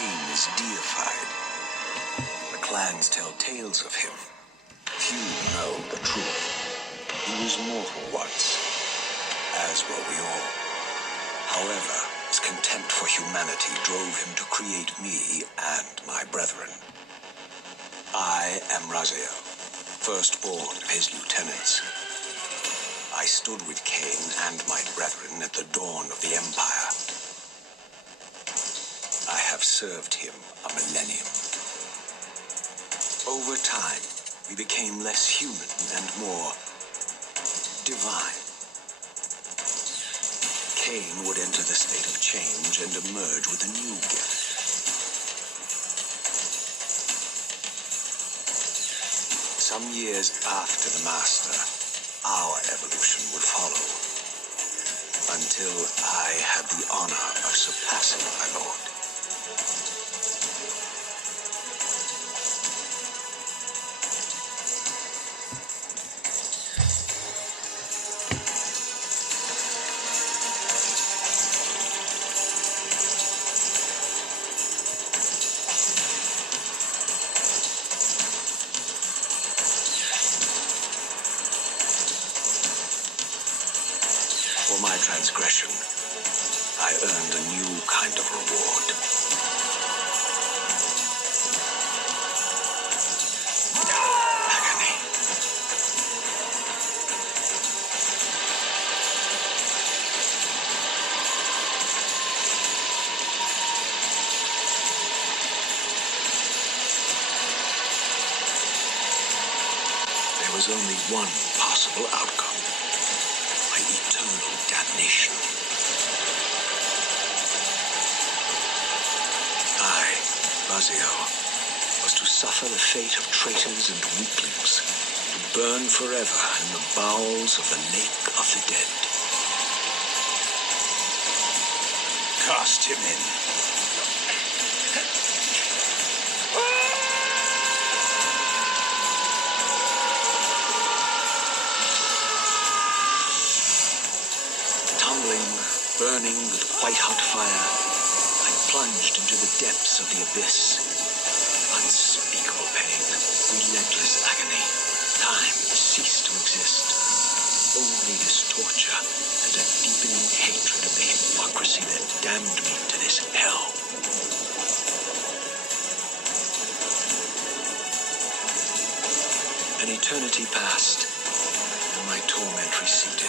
Cain is deified. The clans tell tales of him. Few know the truth. He was mortal once, as were we all. However, his contempt for humanity drove him to create me and my brethren. I am Raziel, firstborn of his lieutenants. I stood with Cain and my brethren at the dawn of the Empire. I have served him a millennium. Over time, we became less human and more divine. Cain would enter the state of change and emerge with a new gift. Some years after the Master, our evolution would follow, until I had the honor of surpassing my lord. For my transgression, I earned a new kind of reward. Agony. There was only one possible outcome. Eternal damnation. I, Raziel, was to suffer the fate of traitors and weaklings, to burn forever in the bowels of the lake of the dead. Cast him in. Burning with white-hot fire, I plunged into the depths of the abyss. Unspeakable pain, relentless agony. Time ceased to exist. Only this torture and a deepening hatred of the hypocrisy that damned me to this hell. An eternity passed, and my torment receded,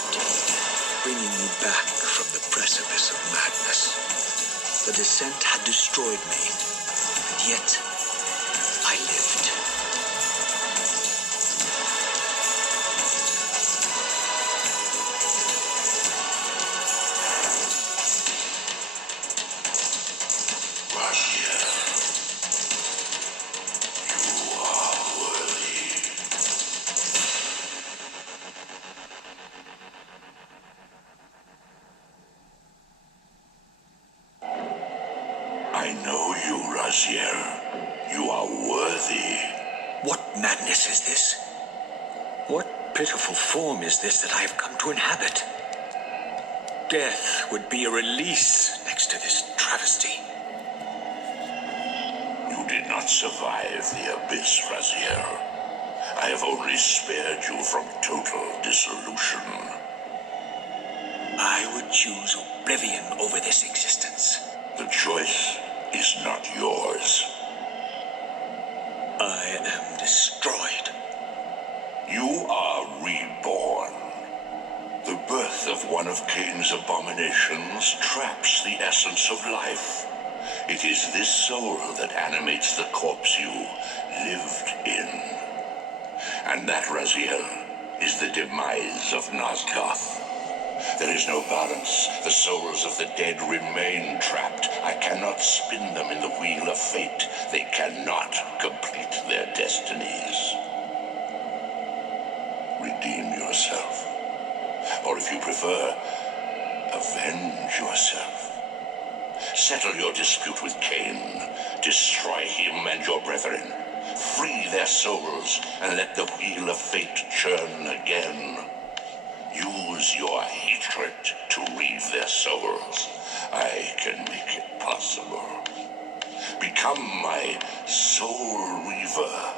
bringing me back from the precipice of madness. The descent had destroyed me, and yet I lived. Raziel, you are worthy. I know you, Raziel. You are worthy. What madness is this? What pitiful form is this that I have come to inhabit? Death would be a release next to this travesty. You did not survive the abyss, Raziel. I have only spared you from total dissolution. I would choose oblivion over this existence. The choice is not yours. I am destroyed. You are reborn. The birth of one of Cain's abominations traps the essence of life. It is this soul that animates the corpse you lived in. And that, Raziel, is the demise of Nosgoth. There is no balance. The souls of the dead remain trapped. I cannot spin them in the wheel of fate. They cannot complete their destinies. Redeem yourself. Or if you prefer, avenge yourself. Settle your dispute with Cain. Destroy him and your brethren. Free their souls and let the wheel of fate churn again. Use your hatred to reave their souls. I can make it possible. Be Become my Soul Reaver,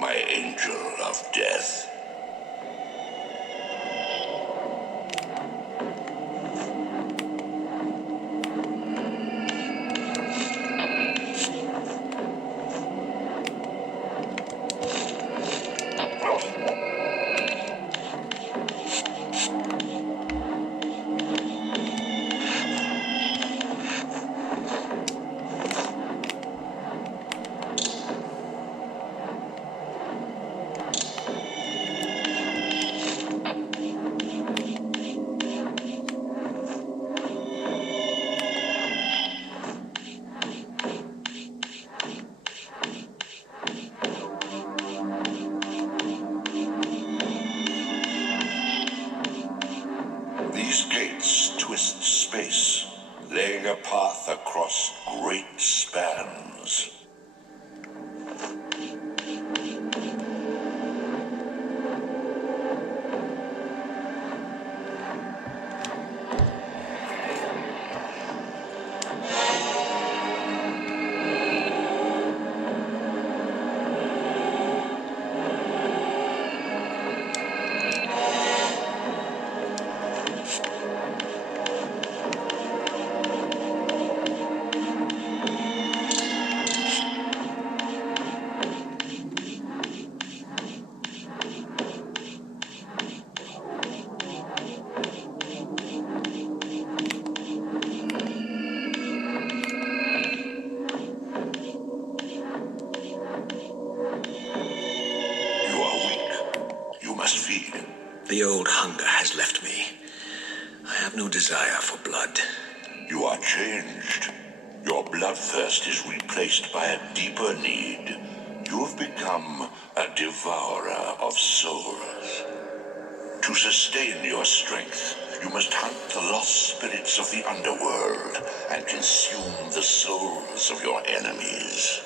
my angel of death. These gates twist space, laying a path across great spans. You are weak. You must feed. The old hunger has left me. I have no desire for blood. You are changed. Your bloodthirst is replaced by a deeper need. You have become a devourer of souls. To sustain your strength, you must hunt the lost spirits of the underworld and consume the souls of your enemies.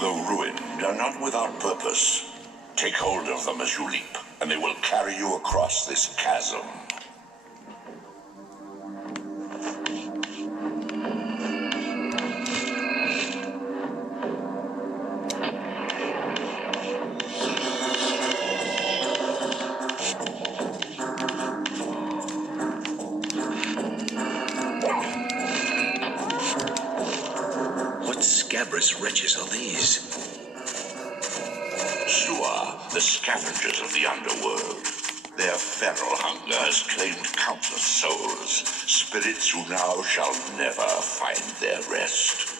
Though ruined, are not without purpose. Take hold of them as you leap, and they will carry you across this chasm. What scabrous wretches are these? Sure, the scavengers of the underworld. Their feral hunger has claimed countless souls, spirits who now shall never find their rest.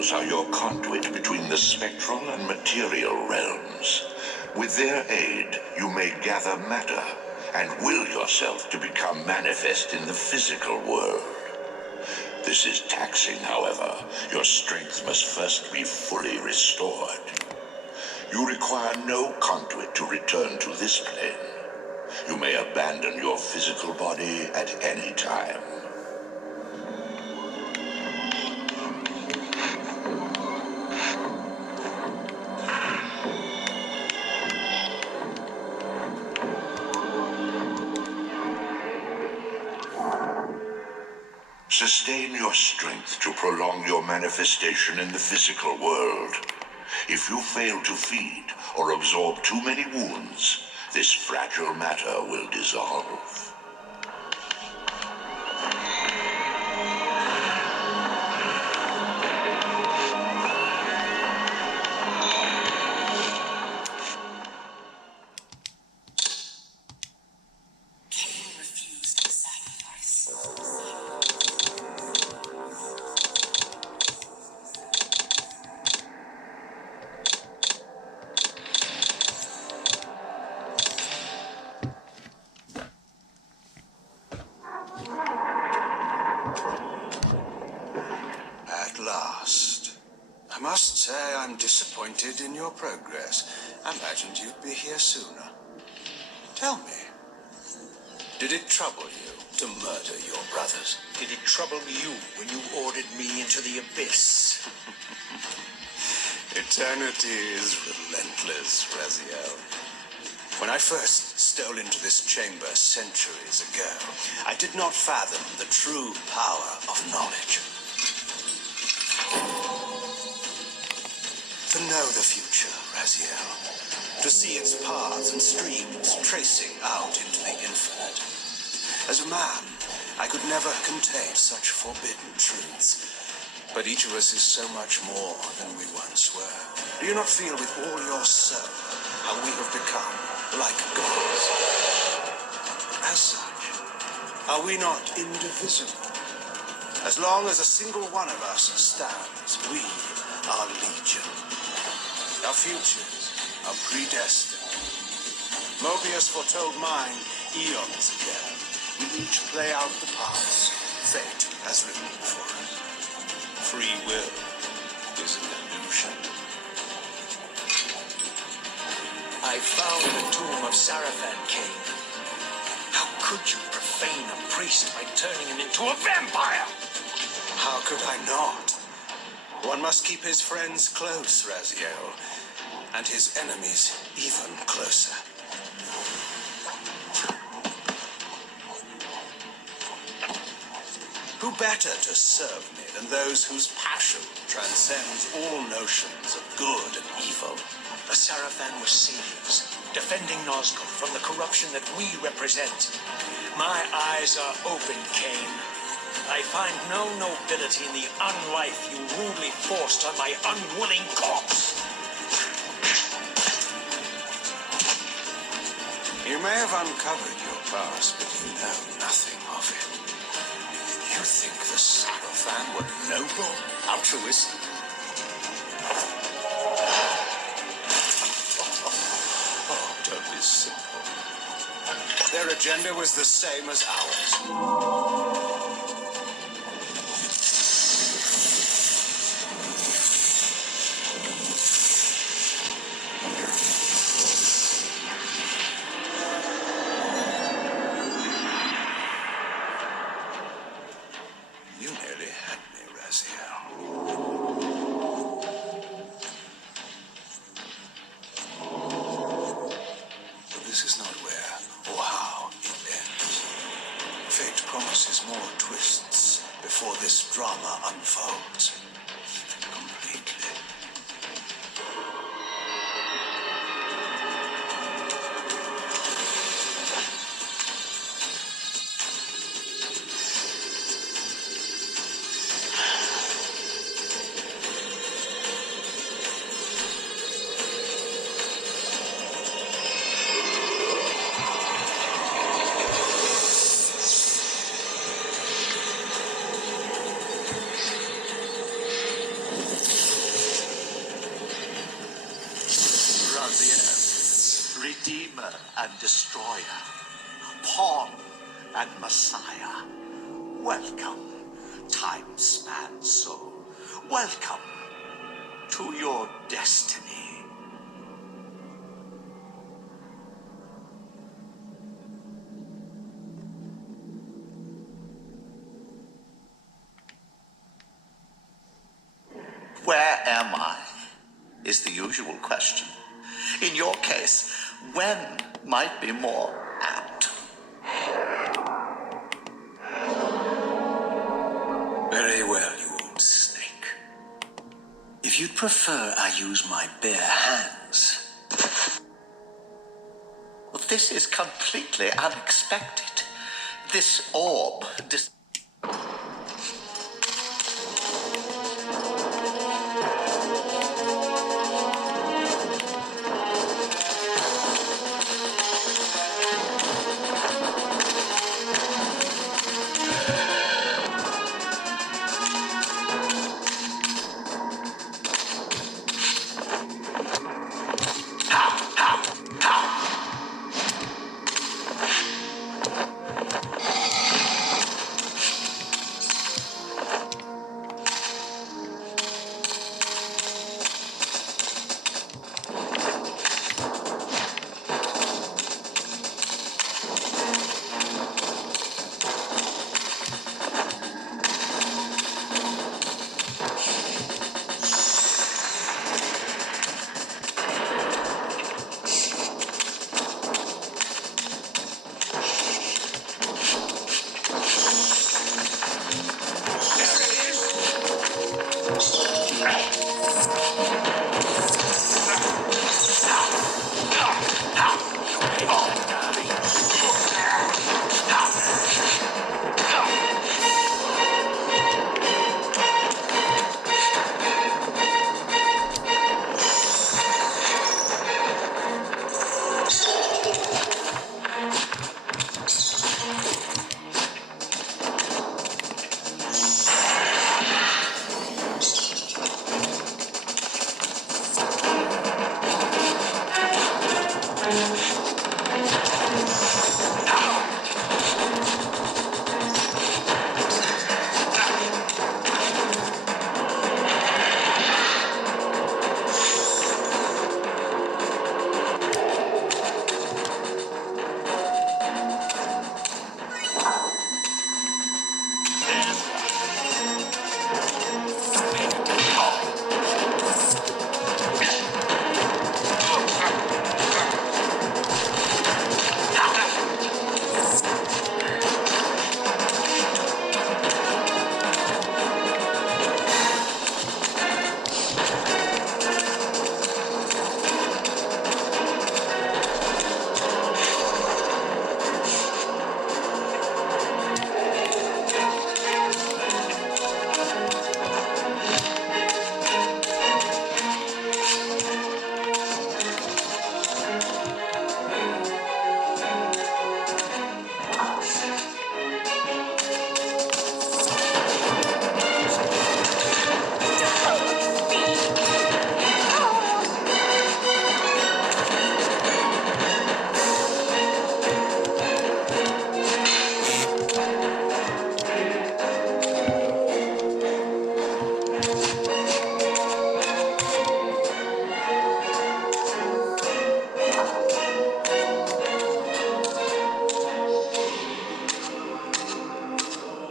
scales are your conduit between the spectral and material realms. With their aid, you may gather matter and will yourself to become manifest in the physical world. This is taxing, however. Your strength must first be fully restored. You require no conduit to return to this plane. You may abandon your physical body at any time. Sustain your strength to prolong your manifestation in the physical world. If you fail to feed or absorb too many wounds, this fragile matter will dissolve. I must say I'm disappointed in your progress. I imagined you'd be here sooner. Tell me, did it trouble you to murder your brothers? Did it trouble you when you ordered me into the abyss? Eternity is relentless, Raziel. When I first stole into this chamber centuries ago, I did not fathom the true power of knowledge. To know the future, Raziel. To see its paths and streams tracing out into the infinite. As a man, I could never contain such forbidden truths. But each of us is so much more than we once were. Do you not feel with all your soul how we have become like gods? As such, are we not indivisible? As long as a single one of us stands, we are legion. Our futures are predestined. Mobius foretold mine eons ago. We each play out the parts fate has written for us. Free will is an illusion. I found the tomb of Sarafan, Cain. How could you profane a priest by turning him into a vampire? How could I not? One must keep his friends close, Raziel, and his enemies even closer. Who better to serve me than those whose passion transcends all notions of good and evil? The Sarafan were saviors, defending Nazgul from the corruption that we represent. My eyes are open, Cain. I find no nobility in the unlife you rudely forced on my unwilling corpse. You may have uncovered your past, but you know nothing of it. You think the Sarafan were noble, altruistic? Oh, don't be simple. Their agenda was the same as ours. This is not where or how it ends. Fate promises more twists before this drama unfolds completely. Redeemer and Destroyer, Pawn and Messiah. Welcome, time-span soul. Welcome to your destiny. Where am I? Is the usual question. In your case, when might be more apt. Very well, you old snake. If you'd prefer I use my bare hands. Well, this is completely unexpected. This orb...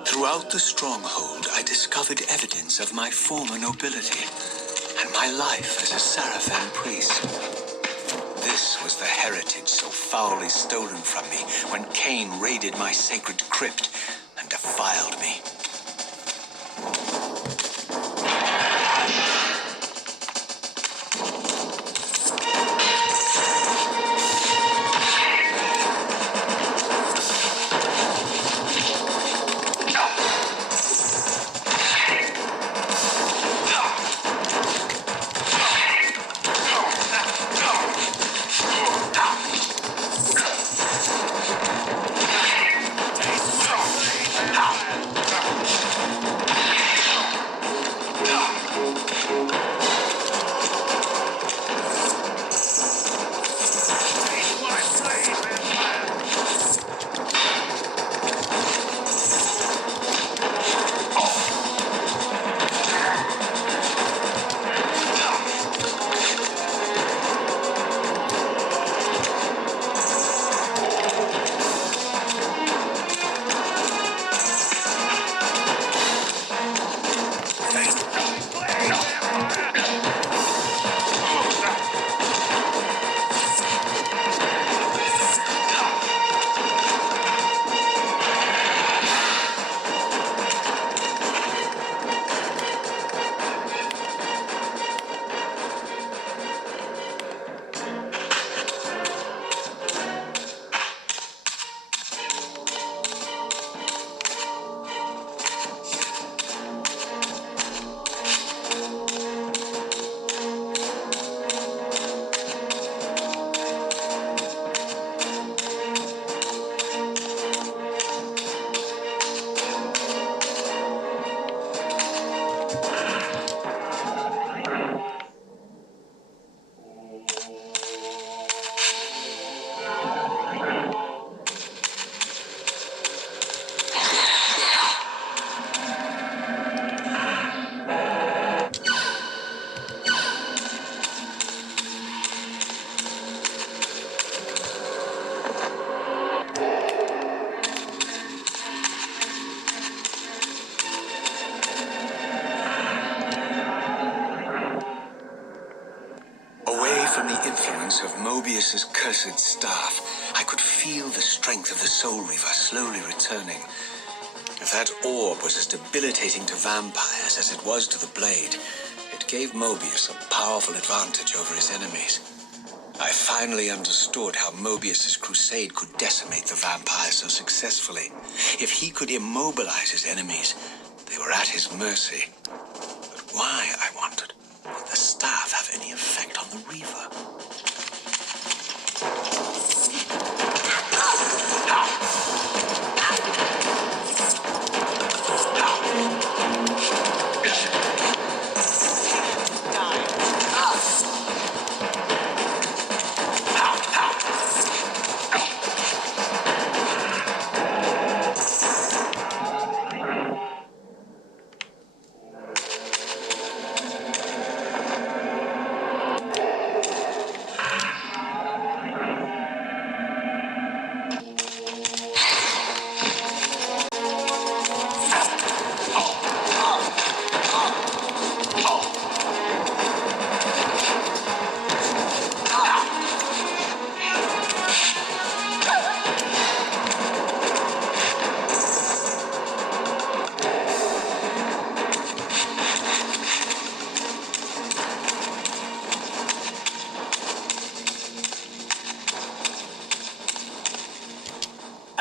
Throughout the stronghold, I discovered evidence of my former nobility and my life as a Seraphim priest. This was the heritage so foully stolen from me when Cain raided my sacred crypt and defiled me. radiance of Mobius's cursed staff, I could feel the strength of the Soul Reaver slowly returning. If that orb was as debilitating to vampires as it was to the blade, it gave Mobius a powerful advantage over his enemies. I finally understood how Mobius's crusade could decimate the vampires so successfully. If he could immobilize his enemies, they were at his mercy. But why, I wondered, would the staff have any effect on the Reaver?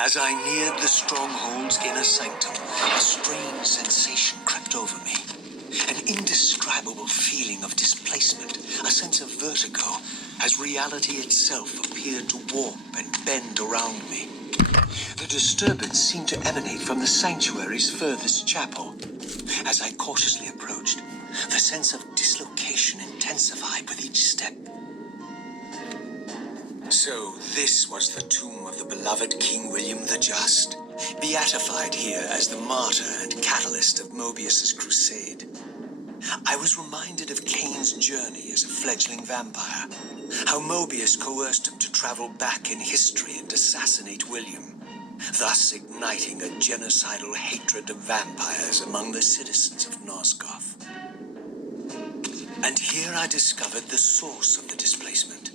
As I neared the stronghold's inner sanctum, a strange sensation crept over me. An indescribable feeling of displacement, a sense of vertigo, as reality itself appeared to warp and bend around me. The disturbance seemed to emanate from the sanctuary's furthest chapel. As I cautiously approached, the sense of dislocation intensified with each step. So this was the tomb of the beloved King William the Just, beatified here as the martyr and catalyst of Mobius's crusade. I was reminded of Kane's journey as a fledgling vampire, how Mobius coerced him to travel back in history and assassinate William, thus igniting a genocidal hatred of vampires among the citizens of Nosgoth. And here I discovered the source of the displacement.